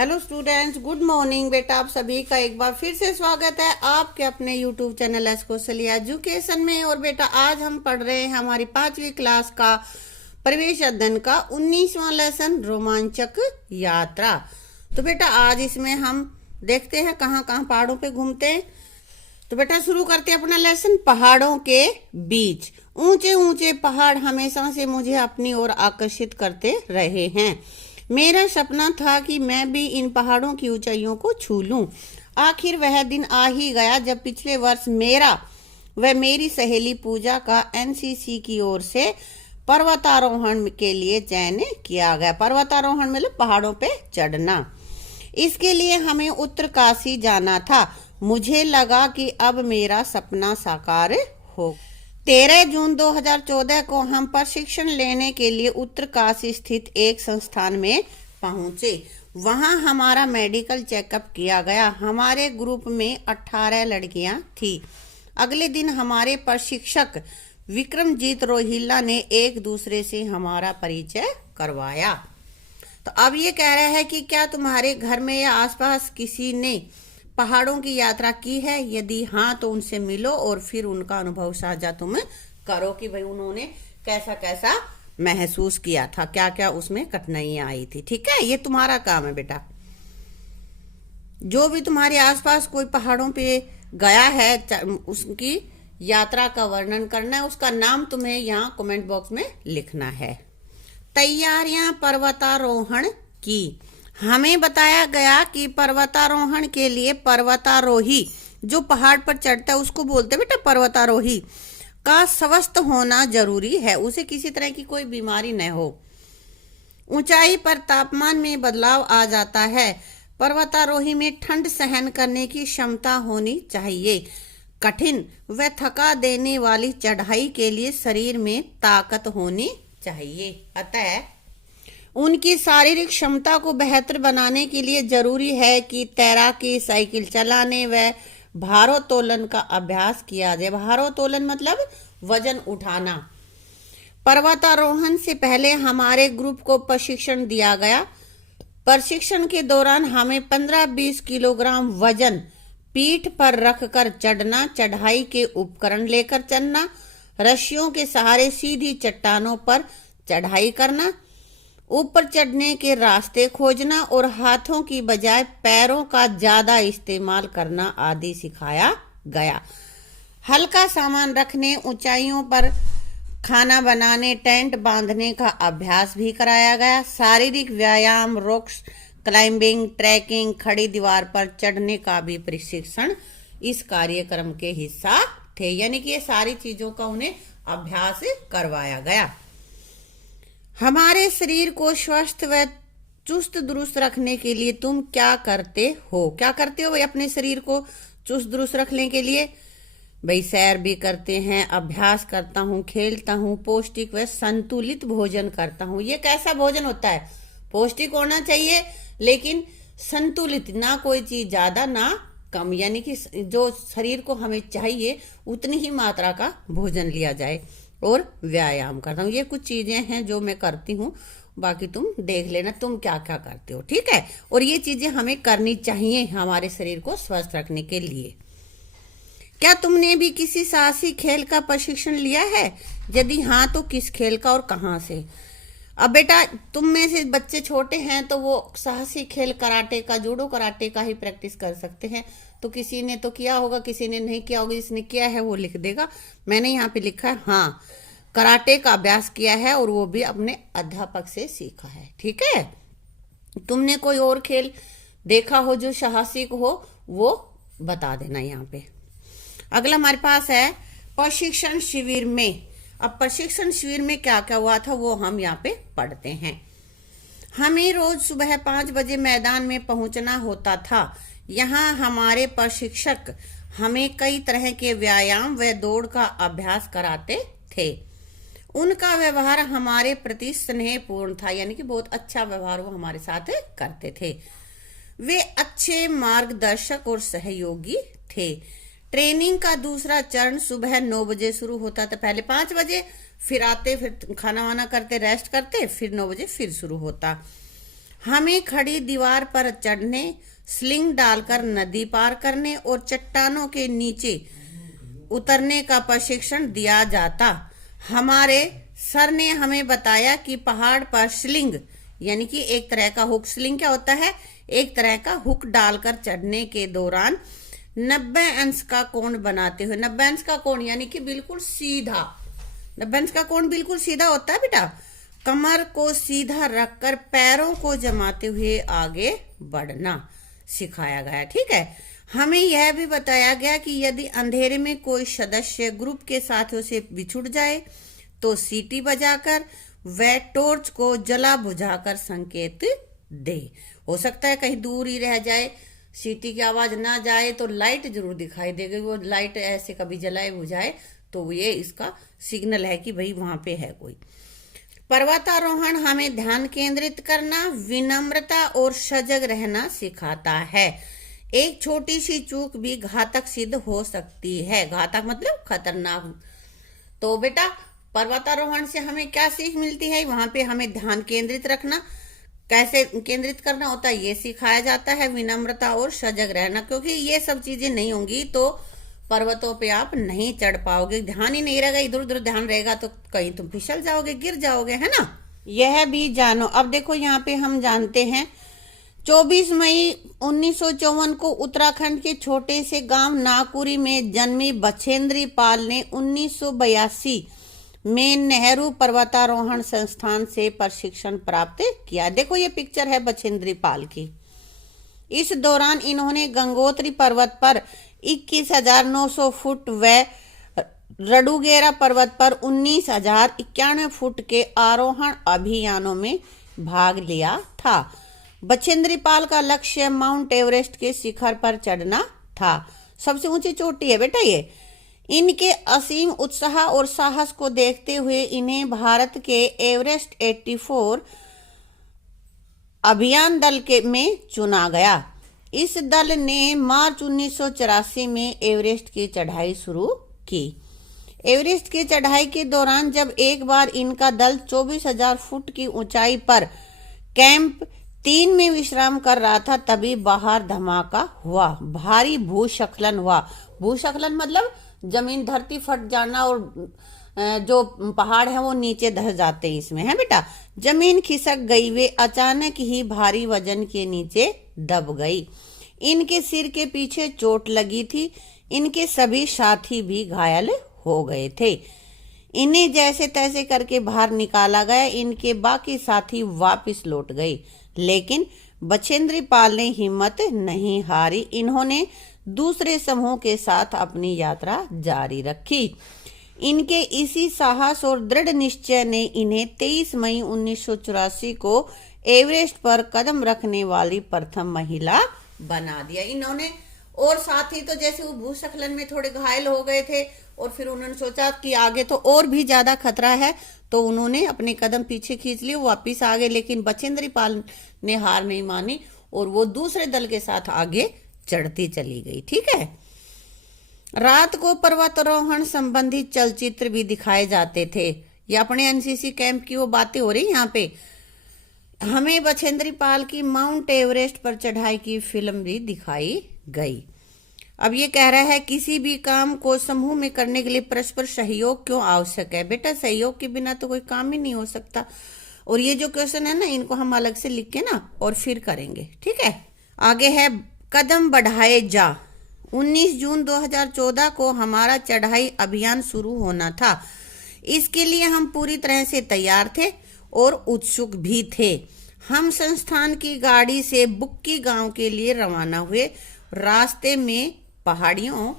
Hello students, good morning बेटा। आप सभी का एक बार फिर से स्वागत है आपके अपने यूट्यूब चैनल एस कौशल एजुकेशन में। और बेटा आज हम पढ़ रहे हैं हमारी 5वीं क्लास का परिवेश अध्ययन का 19वां लेसन रोमांचक यात्रा। तो बेटा आज इसमें हम देखते हैं कहाँ कहाँ पहाड़ों पे घूमते हैं। तो बेटा शुरू करते हैं अपना लेसन। पहाड़ों के बीच। ऊंचे ऊंचे पहाड़ हमेशा से मुझे अपनी ओर आकर्षित करते रहे हैं। मेरा सपना था कि मैं भी इन पहाड़ों की ऊंचाइयों को छू लूं। आखिर वह दिन आ ही गया जब पिछले वर्ष मेरा व मेरी सहेली पूजा का एनसीसी की ओर से पर्वतारोहण के लिए चयन किया गया। पर्वतारोहण मतलब पहाड़ों पे चढ़ना। इसके लिए हमें उत्तरकाशी जाना था। मुझे लगा कि अब मेरा सपना साकार हो। 13 जून 2014 को हम प्रशिक्षण लेने के लिए उत्तरकाशी स्थित एक संस्थान में पहुंचे। वहां हमारा मेडिकल चेकअप किया गया। हमारे ग्रुप में 18 लड़कियां थी। अगले दिन हमारे प्रशिक्षक विक्रमजीत रोहिल्ला ने एक दूसरे से हमारा परिचय करवाया। तो अब ये कह रहा है कि क्या तुम्हारे घर में या आसपास किसी ने पहाड़ों की यात्रा की है? यदि हाँ तो उनसे मिलो और फिर उनका अनुभव साझा तुम करो कि भाई उन्होंने कैसा कैसा महसूस किया था, क्या क्या उसमें कठिनाइयां आई थी। ठीक है, ये तुम्हारा काम है बेटा। जो भी तुम्हारे आसपास कोई पहाड़ों पे गया है उसकी यात्रा का वर्णन करना है। उसका नाम तुम्हें यहाँ कमेंट बॉक्स में लिखना है। तैयारियां पर्वतारोहण की। हमें बताया गया कि पर्वतारोहण के लिए पर्वतारोही जो पहाड़ पर चढ़ता है उसको बोलते हैं बेटा पर्वतारोही का स्वस्थ होना जरूरी है। उसे किसी तरह की कोई बीमारी न हो। ऊंचाई पर तापमान में बदलाव आ जाता है। पर्वतारोही में ठंड सहन करने की क्षमता होनी चाहिए। कठिन व थका देने वाली चढ़ाई के लिए शरीर में ताकत होनी चाहिए। अतः उनकी शारीरिक क्षमता को बेहतर बनाने के लिए जरूरी है कि तैराकी, साइकिल चलाने व भारोत्तोलन का अभ्यास किया जाए। भारोत्तोलन मतलब वजन उठाना। पर्वतारोहण से पहले हमारे ग्रुप को प्रशिक्षण दिया गया। प्रशिक्षण के दौरान हमें 15-20 किलोग्राम वजन पीठ पर रखकर चढ़ना, चढ़ाई के उपकरण लेकर चलना, रस्सियों के सहारे सीधी चट्टानों पर चढ़ाई करना, ऊपर चढ़ने के रास्ते खोजना और हाथों की बजाय पैरों का ज्यादा इस्तेमाल करना आदि सिखाया गया। हल्का सामान रखने, ऊंचाइयों पर खाना बनाने, टेंट बांधने का अभ्यास भी कराया गया। शारीरिक व्यायाम, रॉक क्लाइंबिंग, ट्रैकिंग, खड़ी दीवार पर चढ़ने का भी प्रशिक्षण इस कार्यक्रम के हिस्सा थे। यानी कि ये सारी चीजों का उन्हें अभ्यास करवाया गया। हमारे शरीर को स्वस्थ व चुस्त दुरुस्त रखने के लिए तुम क्या करते हो? क्या करते हो भाई अपने शरीर को चुस्त दुरुस्त रखने के लिए? भाई सैर भी करते हैं, अभ्यास करता हूँ, खेलता हूँ, पौष्टिक व संतुलित भोजन करता हूँ। ये कैसा भोजन होता है? पौष्टिक होना चाहिए लेकिन संतुलित, ना कोई चीज ज्यादा ना कम। यानी कि जो शरीर को हमें चाहिए उतनी ही मात्रा का भोजन लिया जाए। और व्यायाम करता हूँ। ये कुछ चीजें हैं जो मैं करती हूँ, बाकी तुम देख लेना तुम क्या क्या करते हो। ठीक है, और ये चीजें हमें करनी चाहिए हमारे शरीर को स्वस्थ रखने के लिए। क्या तुमने भी किसी साहसी खेल का प्रशिक्षण लिया है? यदि हाँ तो किस खेल का और कहाँ से? अब बेटा तुम में से बच्चे छोटे हैं तो वो साहसी खेल कराटे का, जूडो कराटे का ही प्रैक्टिस कर सकते हैं। तो किसी ने तो किया होगा, किसी ने नहीं किया होगा। जिसने किया है वो लिख देगा। मैंने यहाँ पे लिखा है हाँ, कराटे का अभ्यास किया है और वो भी अपने अध्यापक से सीखा है। ठीक है, तुमने कोई और खेल देखा हो जो साहसिक हो वो बता देना यहाँ पे। अगला हमारे पास है प्रशिक्षण शिविर में। अब प्रशिक्षण शिविर में क्या क्या हुआ था वो हम यहाँ पे पढ़ते हैं। हमें रोज सुबह 5 बजे मैदान में पहुंचना होता था। यहाँ हमारे प्रशिक्षक हमें कई तरह के व्यायाम व दौड़ का अभ्यास कराते थे। उनका व्यवहार हमारे प्रति स्नेहपूर्ण था। यानी कि बहुत अच्छा व्यवहार वो हमारे साथ करते थे। वे अच्छे मार्गदर्शक और सहयोगी थे। ट्रेनिंग का दूसरा चरण सुबह 9 बजे शुरू होता था। पहले 5 बजे, फिर आते, फिर खाना वाना करते, रेस्ट करते, फिर 9 बजे फिर शुरू होता। हमें खड़ी दीवार पर चढ़ने, स्लिंग डालकर नदी पार करने और चट्टानों के नीचे उतरने का प्रशिक्षण दिया जाता। हमारे सर ने हमें बताया कि पहाड़ पर स्लिंग यानी कि एक तरह का हुक, स्लिंग क्या होता है, एक तरह का हुक डालकर चढ़ने के दौरान 90 अंश का कोण बनाते हुए, 90 अंश का कोण यानी कि बिल्कुल सीधा, 90 अंश का कोण बिल्कुल सीधा होता है बेटा, कमर को सीधा रखकर पैरों को जमाते हुए आगे बढ़ना सिखाया गया। ठीक है, हमें यह भी बताया गया कि यदि अंधेरे में कोई सदस्य ग्रुप के साथियों से बिछुड़ जाए तो सीटी बजाकर वह टॉर्च को जला बुझाकर संकेत दे। हो सकता है कहीं दूर ही रह जाए, सीटी की आवाज ना जाए तो लाइट जरूर दिखाई देगी, वो लाइट ऐसे कभी जलाए बुझाए तो ये इसका सिग्नल है कि भाई वहां पे है कोई। पर्वतारोहण हमें ध्यान केंद्रित करना, विनम्रता और सजग रहना सिखाता है। एक छोटी सी चूक भी घातक सिद्ध हो सकती है, घातक मतलब खतरनाक। तो बेटा पर्वतारोहण से हमें क्या सीख मिलती है, वहां पे हमें ध्यान केंद्रित रखना, कैसे केंद्रित करना होता है ये सिखाया जाता है, विनम्रता और सजग रहना, क्योंकि ये सब चीजें नहीं होंगी तो पर्वतों पे आप नहीं चढ़ पाओगे। ध्यान ही नहीं रहेगा, इधर उधर ध्यान रहेगा तो कहीं तुम फिसल जाओगे, गिर जाओगे, है ना। यह भी जानो। अब देखो यहाँ पे हम जानते हैं 24 मई 1954 को उत्तराखंड के छोटे से गांव नाकुरी में जन्मी बछेंद्री पाल ने 1982 में नेहरू पर्वतारोहण संस्थान से प्रशिक्षण प्राप्त किया। देखो ये पिक्चर है बछेंद्री पाल की। इस दौरान इन्होंने गंगोत्री पर्वत पर 21,900 फुट व रडुगेरा पर्वत पर 19,091 फुट के आरोहण अभियानों में भाग लिया था। बछेंद्री पाल का लक्ष्य माउंट एवरेस्ट के शिखर पर चढ़ना था। सबसे ऊंची चोटी है बेटा ये। इनके असीम उत्साह और साहस को देखते हुए इन्हें भारत के एवरेस्ट 84 अभियान दल में चुना गया। इस दल ने मार्च 1984 में एवरेस्ट की चढ़ाई शुरू की। एवरेस्ट की चढ़ाई के दौरान जब एक बार इनका दल 24,000 फुट की ऊंचाई पर कैंप 3 में विश्राम कर रहा था, तभी बाहर धमाका हुआ, भारी भूस्खलन हुआ। भूस्खलन मतलब जमीन धरती फट जाना और जो पहाड़ है वो नीचे धस जाते हैं इसमें, है बेटा। जमीन खिसक गई, वे अचानक ही भारी वजन के नीचे दब गई। इनके सिर के पीछे चोट लगी थी। इनके सभी साथी भी घायल हो गए थे। इन्हें जैसे तैसे करके बाहर निकाला गया। इनके बाकी साथी वापस लौट गए, लेकिन बछेंद्री पाल ने हिम्मत नहीं हारी। इन्होंने दूसरे समूह के साथ अपनी यात्रा जारी रखी। इनके इसी साहस और दृढ़ निश्चय ने इन्हें 23 मई 1984 को एवरेस्ट पर कदम रखने वाली प्रथम महिला बना दिया। इन्होंने और साथी तो जैसे वो भूस्खलन में थोड़े घायल हो गए थे और फिर उन्होंने सोचा कि आगे तो और भी ज्यादा खतरा है, तो उन्होंने अपने कदम पीछे खींच लिए, वापिस आ गए। लेकिन बछेंद्री पाल ने हार नहीं मानी और वो दूसरे दल के साथ आगे चढ़ती चली गई। ठीक है, रात को पर्वतारोहण संबंधी चलचित्र भी दिखाए जाते थे। ये अपने एनसीसी कैंप की वो बातें हो रही यहाँ पे। हमें बछेंद्री पाल की माउंट एवरेस्ट पर चढ़ाई की फिल्म भी दिखाई गई। अब ये कह रहा है किसी भी काम को समूह में करने के लिए परस्पर सहयोग क्यों आवश्यक है। बेटा सहयोग के बिना तो कोई काम ही नहीं हो सकता। और ये जो क्वेश्चन है ना, इनको हम अलग से लिख के ना और फिर करेंगे। ठीक है, आगे है कदम बढ़ाए जा। 19 जून 2014 को हमारा चढ़ाई अभियान शुरू होना था। इसके लिए हम पूरी तरह से तैयार थे और उत्सुक भी थे। हम संस्थान की गाड़ी से बुक्की गांव के लिए रवाना हुए। रास्ते में पहाड़ियों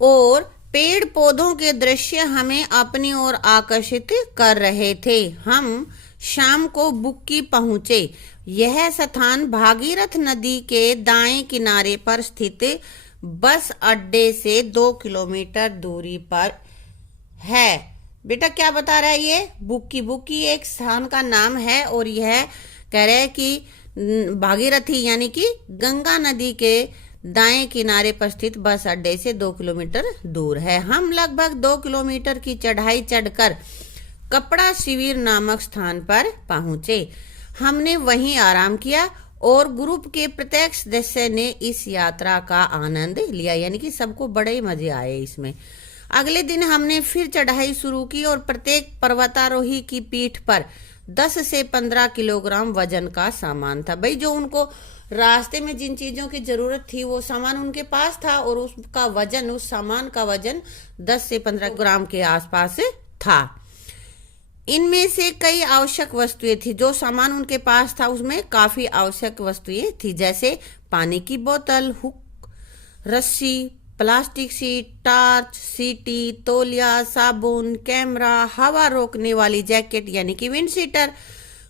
और पेड़ पौधों के दृश्य हमें अपनी ओर आकर्षित कर रहे थे। हम शाम को बुक्की पहुंचे। यह स्थान भागीरथ नदी के दाएं किनारे पर स्थित बस अड्डे से 2 किलोमीटर दूरी पर है। बेटा क्या बता रहा है ये? बुक्की। बुक्की एक स्थान का नाम है और यह कह रहा है कि भागीरथी यानी कि गंगा नदी के दाएं किनारे पर स्थित बस अड्डे से 2 किलोमीटर दूर है। हम लगभग 2 किलोमीटर की चढ़ाई चढ़कर कपड़ा शिविर नामक स्थान पर पहुंचे। हमने वहीं आराम किया और ग्रुप के प्रत्येक सदस्य ने इस यात्रा का आनंद लिया, यानी कि सबको बड़े मजे आए इसमें। अगले दिन हमने फिर चढ़ाई शुरू की और प्रत्येक पर्वतारोही की पीठ पर 10 से 15 किलोग्राम वजन का सामान था। भाई जो उनको रास्ते में जिन चीजों की जरूरत थी वो सामान उनके पास था और उसका वजन, उस सामान का वजन 10 से 15 ग्राम के आसपास था। इनमें से कई आवश्यक वस्तुएं थी। जो सामान उनके पास था उसमें काफी आवश्यक वस्तुएं थी, जैसे पानी की बोतल, हुक, रस्सी, प्लास्टिक सीट, टॉर्च, सीटी, तौलिया, साबुन, कैमरा, हवा रोकने वाली जैकेट यानी कि wind cheater,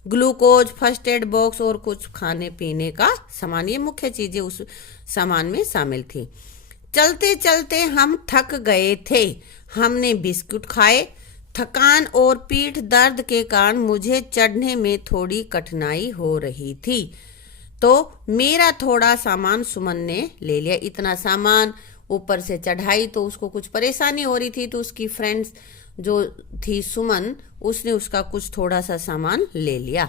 glucose, first aid box और कुछ खाने पीने का सामान। ये मुख्य चीजें उस सामान में शामिल थी। चलते चलते हम थक गए थे। हमने बिस्कुट खाए। थकान और पीठ दर्द के कारण मुझे चढ़ने में थोड़ी कठिनाई हो रही थी, तो मेरा थोड़ा सामान सुमन ने ले लिया। इतना सामान, ऊपर से चढ़ाई, तो उसको कुछ परेशानी हो रही थी, तो उसकी फ्रेंड्स जो थी सुमन, उसने उसका कुछ थोड़ा सा सामान ले लिया।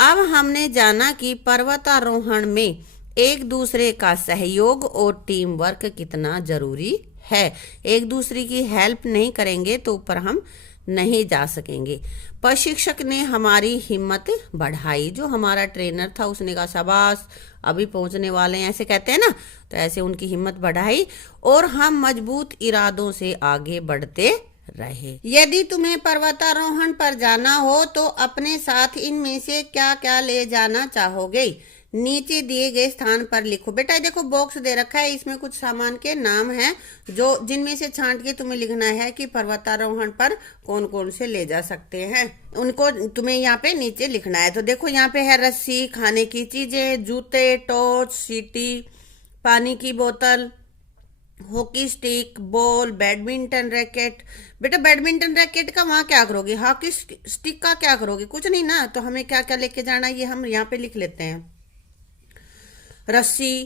अब हमने जाना कि पर्वतारोहण में एक दूसरे का सहयोग और टीम वर्क कितना जरूरी है। एक दूसरे की हेल्प नहीं करेंगे तो ऊपर हम नहीं जा सकेंगे। प्रशिक्षक ने हमारी हिम्मत बढ़ाई। जो हमारा ट्रेनर था उसने कहा शाबाश, अभी पहुंचने वाले हैं, ऐसे कहते हैं ना, तो ऐसे उनकी हिम्मत बढ़ाई और हम मजबूत इरादों से आगे बढ़ते रहे। यदि तुम्हें पर्वतारोहण पर जाना हो तो अपने साथ इनमें से क्या क्या ले जाना चाहोगे, नीचे दिए गए स्थान पर लिखो। बेटा देखो बॉक्स दे रखा है, इसमें कुछ सामान के नाम हैं जो जिनमें से छांट के तुम्हें लिखना है कि पर्वतारोहण पर कौन कौन से ले जा सकते हैं, उनको तुम्हें यहाँ पे नीचे लिखना है। तो देखो यहाँ पे है रस्सी, खाने की चीजें, जूते, टॉर्च, सीटी, पानी की बोतल, hockey stick, ball, badminton racket. बेटा बैडमिंटन रैकेट का वहां क्या करोगे, हॉकी स्टिक का क्या करोगे, कुछ नहीं ना। तो हमें क्या क्या लेके जाना है ये हम यहाँ पे लिख लेते हैं। रस्सी,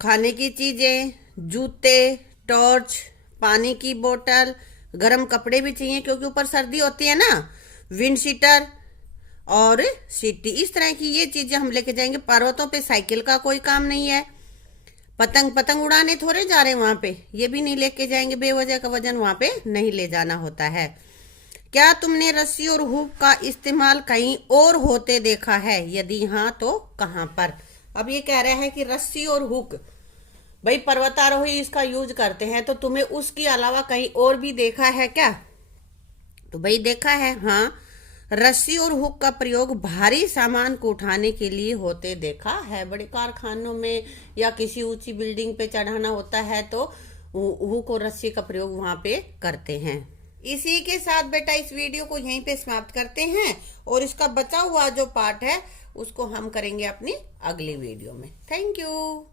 खाने की चीजें, जूते, टॉर्च, पानी की बोतल, गर्म कपड़े भी चाहिए क्योंकि ऊपर सर्दी होती है ना, विंड शीटर और सीटी। इस तरह की ये चीजें हम लेके जाएंगे। पर्वतों पे साइकिल का कोई काम नहीं है। पतंग उड़ाने थोड़े जा रहे हैं वहां पे, ये भी नहीं लेके जाएंगे। बेवजह का वजन वहां पे नहीं ले जाना होता है। क्या तुमने रस्सी और हुक का इस्तेमाल कहीं और होते देखा है, यदि हाँ तो कहां पर। अब ये कह रहा है कि रस्सी और हुक, भाई पर्वतारोही इसका यूज करते हैं, तो तुम्हें उसके अलावा कहीं और भी देखा है क्या। तो भाई देखा है, हाँ, रस्सी और हुक का प्रयोग भारी सामान को उठाने के लिए होते देखा है। बड़े कारखानों में या किसी ऊंची बिल्डिंग पे चढ़ाना होता है तो हुक और रस्सी का प्रयोग वहां पे करते हैं। इसी के साथ बेटा इस वीडियो को यहीं पे समाप्त करते हैं और इसका बचा हुआ जो पार्ट है उसको हम करेंगे अपनी अगली वीडियो में। Thank you.